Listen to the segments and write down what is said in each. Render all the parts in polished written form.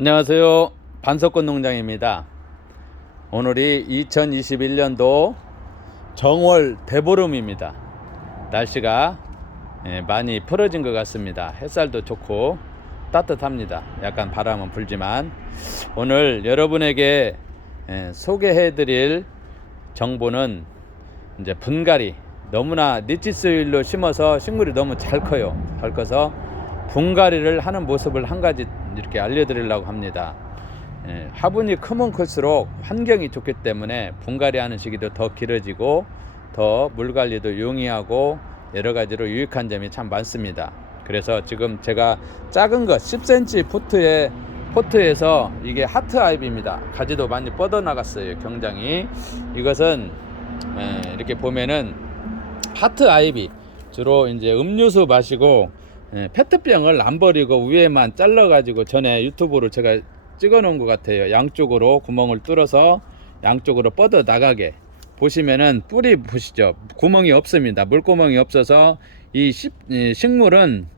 안녕하세요. 반석권 농장입니다. 오늘이 2021년도 정월 대보름입니다. 날씨가 많이 풀어진 것 같습니다. 햇살도 좋고 따뜻합니다. 약간 바람은 불지만 오늘 여러분에게 소개해 드릴 정보는 이제 분갈이, 너무나 니치소일로 심어서 식물이 너무 잘 커요. 잘 커서 분갈이를 하는 모습을 한 가지 이렇게 알려드리려고 합니다. 화분이 크면 클수록 환경이 좋기 때문에 분갈이 하는 시기도 더 길어지고 더 물관리도 용이하고 여러 가지로 유익한 점이 참 많습니다. 그래서 지금 제가 작은 거 10cm 포트에서 이게 하트 아이비입니다. 가지도 많이 뻗어 나갔어요. 굉장히 이것은 이렇게 보면은 하트 아이비, 주로 이제 음료수 마시고 페트병을 안 버리고 위에만 잘라 가지고 전에 유튜브로 제가 찍어 놓은 것 같아요. 양쪽으로 구멍을 뚫어서 양쪽으로 뻗어 나가게. 보시면은 뿌리 보시죠. 구멍이 없습니다. 물구멍이 없어서 이 식물은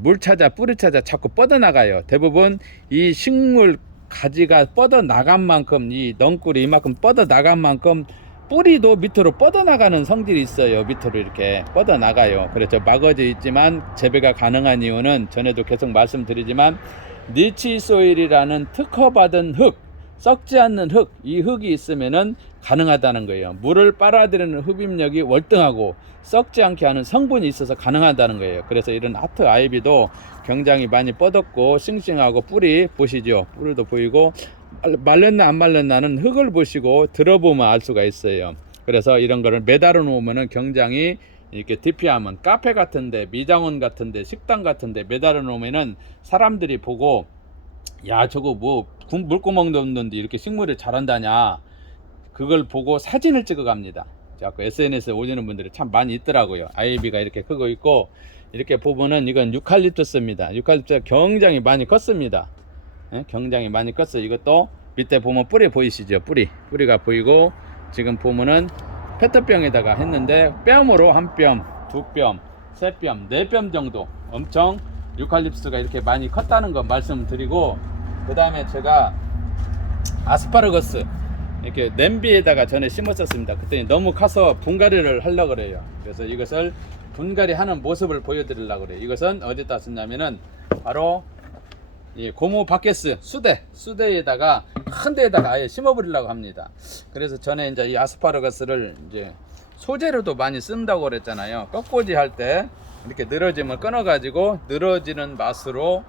물 찾아 뿌리 찾아 자꾸 뻗어 나가요. 대부분 이 식물 가지가 뻗어 나간 만큼, 이 넝쿨이 이만큼 뻗어 나간 만큼 뿌리도 밑으로 뻗어나가는 성질이 있어요. 밑으로 이렇게 뻗어나가요. 그래서 막아져 있지만 재배가 가능한 이유는 전에도 계속 말씀드리지만 니치소일이라는 특허받은 흙, 썩지 않는 흙, 이 흙이 있으면은 가능하다는 거예요. 물을 빨아들이는 흡입력이 월등하고 썩지 않게 하는 성분이 있어서 가능하다는 거예요. 그래서 이런 하트 아이비도 굉장히 많이 뻗었고 싱싱하고 뿌리 보시죠. 뿌리도 보이고 말렸나 안 말렸나는 흙을 보시고 들어보면 알 수가 있어요. 그래서 이런 거를 매달아 놓으면은 굉장히 이렇게 DP하면 카페 같은데, 미장원 같은데, 식당 같은데 매달아 놓으면은 사람들이 보고, 야 저거 뭐 물구멍도 없는데 이렇게 식물을 잘한다냐, 그걸 보고 사진을 찍어 갑니다. 자꾸 SNS에 올리는 분들이 참 많이 있더라고요. 아이비가 이렇게 크고 있고, 이렇게 보면은 이건 유칼립투스입니다. 유칼립투스가 굉장히 많이 컸습니다. 굉장히 많이 컸어요. 이것도 밑에 보면 뿌리 보이시죠? 뿌리가 보이고, 지금 보면은 페트병에다가 했는데 뺨으로 한 뼘, 두 뼘, 세 뼘, 네 뼘 정도 엄청 유칼립투스가 이렇게 많이 컸다는 거 말씀드리고, 그 다음에 제가 아스파라거스 이렇게 냄비에다가 전에 심었었습니다. 그때 너무 커서 분갈이를 하려고 그래요. 그래서 이것을 분갈이 하는 모습을 보여드리려고 그래요. 이것은 어디다 썼냐면은 바로 이 고무 바켓스 수대에다가 큰 데에다가 아예 심어버리려고 합니다. 그래서 전에 이제 이 아스파라거스를 이제 소재로도 많이 쓴다고 그랬잖아요. 꺾꽂이 할 때 이렇게 늘어짐을 끊어가지고 늘어지는 맛으로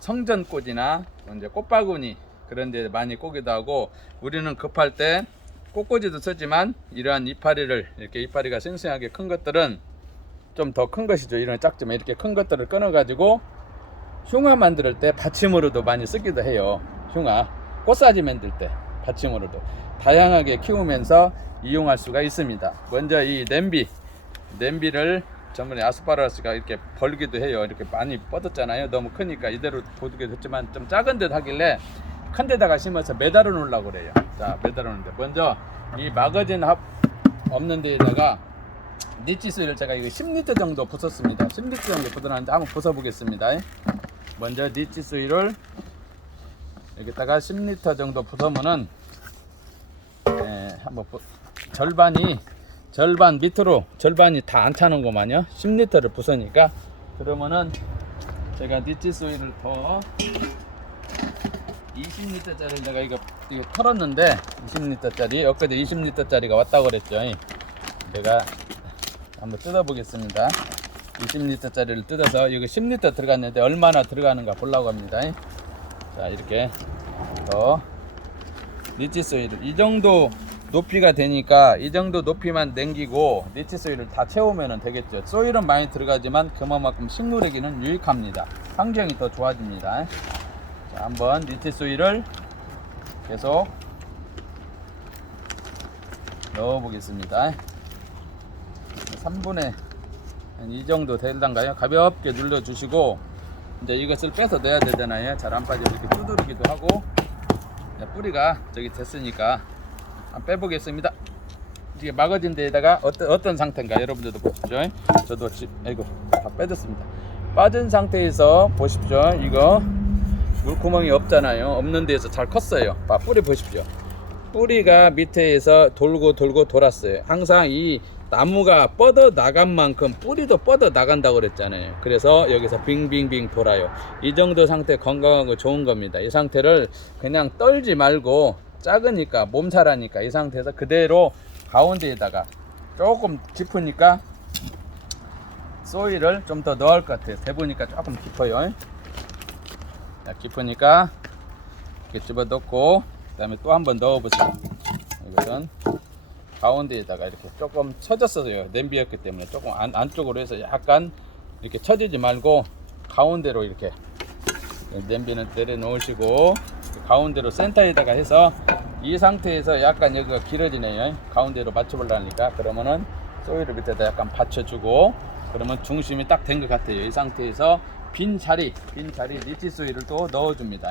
성전꽂이나 이제 꽃바구니 그런 데 많이 꼬기도 하고, 우리는 급할 때 꽃꽂이도 쓰지만 이러한 이파리를, 이렇게 이파리가 싱싱하게 큰 것들은 좀 더 큰 것이죠. 이런 작지만 이렇게 큰 것들을 끊어가지고 흉화 만들 때 받침으로도 많이 쓰기도 해요. 흉화, 꽃사지 만들 때 받침으로도 다양하게 키우면서 이용할 수가 있습니다. 먼저 이 냄비를 전번에 아스파라거스가 이렇게 벌기도 해요. 이렇게 많이 뻗었잖아요. 너무 크니까 이대로 보기도 했지만 좀 작은 데 하길래 큰 데다가 심어서 매달아 놓으려고 그래요. 자, 매달아 놓는데 먼저 이 마거진 없는 데에다가 니치소일을 제가 이거 10리터 정도 부었습니다. 10리터 정도 부어놨는데 한번 부숴보겠습니다. 먼저 니치소일을 여기다가 10리터 정도 부으면은 한번 절반 밑으로 절반이 다 안 차는구만요. 10리터를 부으니까. 그러면은 제가 니치소일을 더 20리터짜리 내가 이거 털었는데 20리터짜리 엊그제 20리터짜리가 왔다고 그랬죠. 제가 한번 뜯어 보겠습니다. 20리터짜리를 뜯어서 이거 10리터 들어갔는데 얼마나 들어가는가 보려고 합니다. 자, 이렇게 더 니치소일 이 정도 높이가 되니까 이 정도 높이만 남기고 니치소일을 다 채우면 되겠죠. 소일은 많이 들어가지만 그만큼 식물에게는 유익합니다. 환경이 더 좋아집니다. 자, 한번 니치소일을 계속 넣어 보겠습니다. 3분의 이 정도 될단가요? 가볍게 눌러 주시고, 이제 이것을 빼서 넣어야 되잖아요. 잘 안 빠지고 이렇게 두드리기도 하고. 뿌리가 저기 됐으니까 한번 빼보겠습니다. 이게 막아진 데에다가 어떤 상태인가 여러분들도 보십시오. 저도 아이고 다 빼졌습니다. 빠진 상태에서 보십시오. 이거 물구멍이 없잖아요. 없는 데에서 잘 컸어요. 뿌리 보십시오. 뿌리가 밑에서 돌고 돌았어요. 항상 이 나무가 뻗어 나간 만큼 뿌리도 뻗어 나간다고 그랬잖아요. 그래서 여기서 빙빙빙 돌아요. 이 정도 상태 건강하고 좋은 겁니다. 이 상태를 그냥 떨지 말고, 작으니까 몸살하니까 이 상태에서 그대로 가운데에다가 조금 깊으니까 소일을 좀 더 넣을 것 같아요. 대보니까 조금 깊어요. 자, 깊으니까 이렇게 집어 넣고, 그 다음에 또 한 번 넣어보세요. 이것은 가운데에다가 이렇게 조금 쳐졌어요. 냄비였기 때문에 조금 안쪽으로 해서 약간 이렇게 쳐지지 말고 가운데로 이렇게 냄비는 내려놓으시고, 가운데로 센터에다가 해서 이 상태에서 약간 여기가 길어지네요. 가운데로 맞춰보려니까. 그러면은 소일을 밑에다 약간 받쳐주고, 그러면 중심이 딱 된 것 같아요. 이 상태에서 빈 자리 리치 소일을 또 넣어줍니다.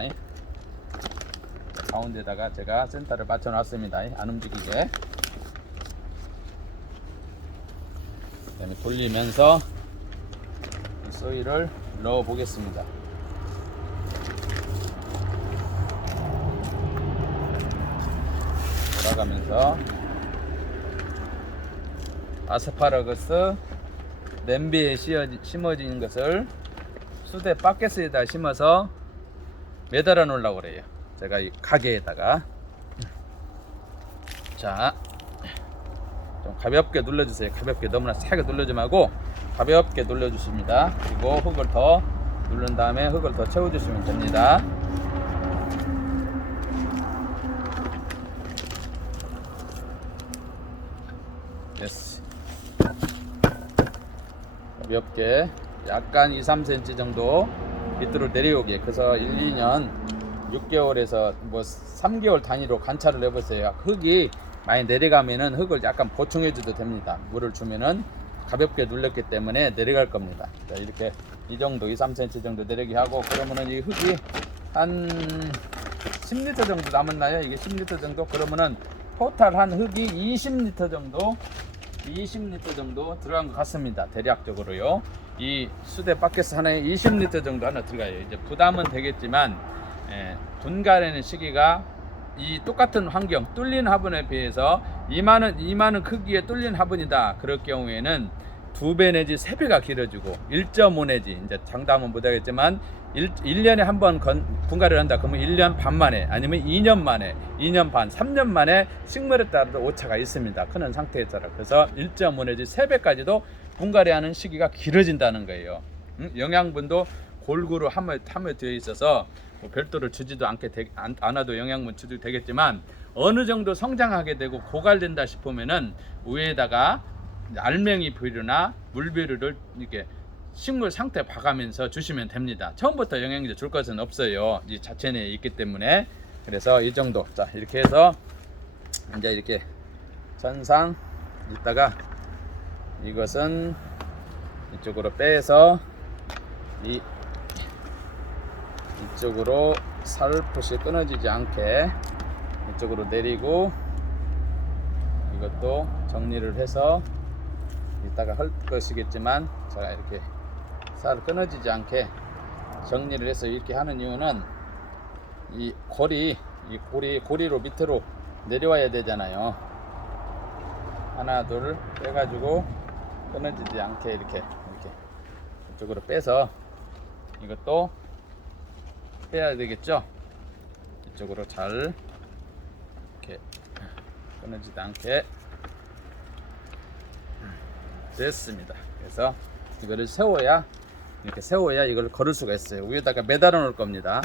가운데다가 제가 센터를 맞춰 놨습니다. 안 움직이게. 그 다음에 돌리면서 이 소일을 넣어 보겠습니다. 돌아가면서 아스파라거스 냄비에 심어진 것을 수대 바켓에다 심어서 매달아 놓으려고 그래요. 제가 이 가게에다가. 자, 좀 가볍게 눌러주세요. 가볍게, 너무나 세게 눌러지 말고 가볍게 눌러주십니다. 그리고 흙을 더 누른 다음에 흙을 더 채워주시면 됩니다. 됐어. 가볍게 약간 2-3cm 정도 밑으로 내려오게. 그래서 1-2년 6개월에서 뭐 3개월 단위로 관찰을 해보세요. 흙이 많이 내려가면은 흙을 약간 보충해 줘도 됩니다. 물을 주면은 가볍게 눌렀기 때문에 내려갈 겁니다. 자, 이렇게 이 정도 2-3cm 정도 내리게 하고, 그러면은 이 흙이 한 10리터 정도 남았나요? 이게 10리터 정도? 그러면은 토탈 한 흙이 20리터 정도 들어간 것 같습니다. 대략적으로요. 이 수대 바켓 하나에 20리터 정도 하나 들어가요. 이제 부담은 되겠지만, 분갈이는 시기가 이 똑같은 환경, 뚫린 화분에 비해서 이만한 크기의 뚫린 화분이다. 그럴 경우에는 2배 내지 3배가 길어지고 1.5 내지, 이제 장담은 못하겠지만 1년에 한 번 분갈이를 한다. 그러면 1년 반 만에, 아니면 2년 만에, 2년 반, 3년 만에 식물에 따라서 오차가 있습니다. 크는 상태에 따라. 그래서 1.5 내지 3배까지도 분갈이하는 시기가 길어진다는 거예요. 영양분도 골고루 함유되어 있어서 뭐 별도로 주지도 않아도 영양분 주도 되겠지만, 어느 정도 성장하게 되고 고갈된다 싶으면은 위에다가 알맹이 비료나 물비료를 이렇게 식물 상태 봐가면서 주시면 됩니다. 처음부터 영양제 줄 것은 없어요. 이 자체 내에 있기 때문에. 그래서 이 정도. 자, 이렇게 해서 이제 이렇게 전상 있다가 이것은 이쪽으로 빼서 이쪽으로 살포시 끊어지지 않게 이쪽으로 내리고, 이것도 정리를 해서 이따가 할 것이겠지만, 제가 이렇게 살 끊어지지 않게 정리를 해서 이렇게 하는 이유는, 이 고리로 밑으로 내려와야 되잖아요. 하나 둘 빼가지고 끊어지지 않게 이렇게 이쪽으로 빼서, 이것도 빼야 되겠죠. 이쪽으로 잘 이렇게 끊어지지 않게 됐습니다. 그래서 이거를 세워야 이걸 걸을 수가 있어요. 위에다가 매달아 놓을 겁니다.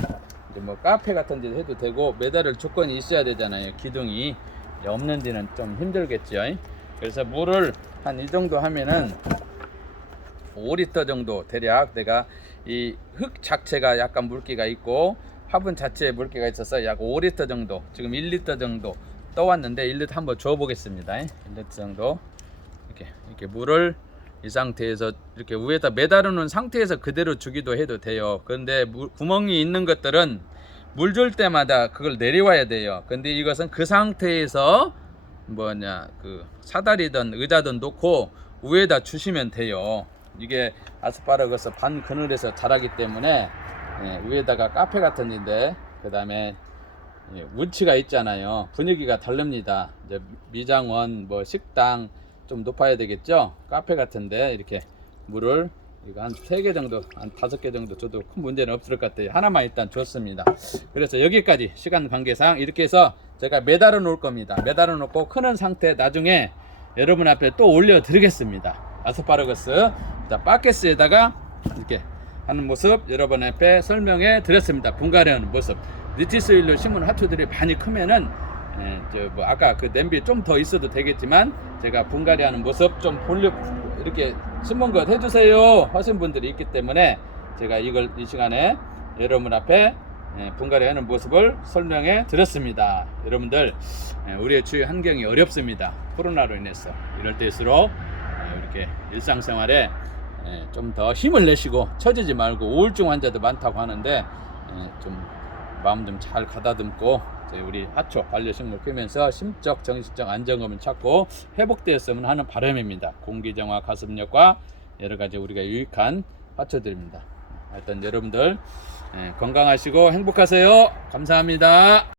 이제 뭐 카페 같은 데도 해도 되고, 매달을 조건이 있어야 되잖아요. 기둥이 없는 데는 좀 힘들겠죠. 그래서 물을 한 이 정도 하면은 5리터 정도, 대략 내가 이 흙 자체가 약간 물기가 있고 화분 자체에 물기가 있어서 약 5리터 정도, 지금 1리터 정도 떠왔는데 1리터 한번 줘 보겠습니다. 1리터 정도 이렇게 물을 이 상태에서 이렇게 위에다 매달아 놓은 상태에서 그대로 주기도 해도 돼요. 그런데 구멍이 있는 것들은 물 줄 때마다 그걸 내려와야 돼요. 근데 이것은 그 상태에서 그 사다리든 의자든 놓고 위에다 주시면 돼요. 이게 아스파라거스 반 그늘에서 자라기 때문에 위에다가 카페 같은 데인데 그 다음에 운치가 있잖아요. 분위기가 다릅니다. 이제 미장원 뭐 식당 좀 높아야 되겠죠. 카페 같은데 이렇게 물을 이거 한 3개 정도, 한 5개 정도 줘도 큰 문제는 없을 것 같아요. 하나만 일단 줬습니다. 그래서 여기까지 시간 관계상 이렇게 해서 제가 매달아 놓을 겁니다. 매달아 놓고 크는 상태 나중에 여러분 앞에 또 올려 드리겠습니다. 아스파라거스 자, 바케스에다가 이렇게 하는 모습 여러분 앞에 설명해 드렸습니다. 분갈이하는 모습. 니티소일로 심은 화초들이 많이 크면은 뭐 아까 그 냄비 좀 더 있어도 되겠지만 제가 분갈이하는 모습 좀 이렇게 심은 것 해주세요 하신 분들이 있기 때문에 제가 이걸 이 시간에 여러분 앞에 분갈이하는 모습을 설명해 드렸습니다. 여러분들 우리의 주위 환경이 어렵습니다. 코로나로 인해서 이럴 때일수록 이렇게 일상생활에 좀 더 힘을 내시고 처지지 말고 우울증 환자도 많다고 하는데 좀 마음 좀 잘 가다듬고 우리 화초 반려식물 키우면서 심적 정신적 안정감을 찾고 회복되었으면 하는 바람입니다. 공기정화 가습력과 여러가지 우리가 유익한 화초들입니다. 하여튼 여러분들 건강하시고 행복하세요. 감사합니다.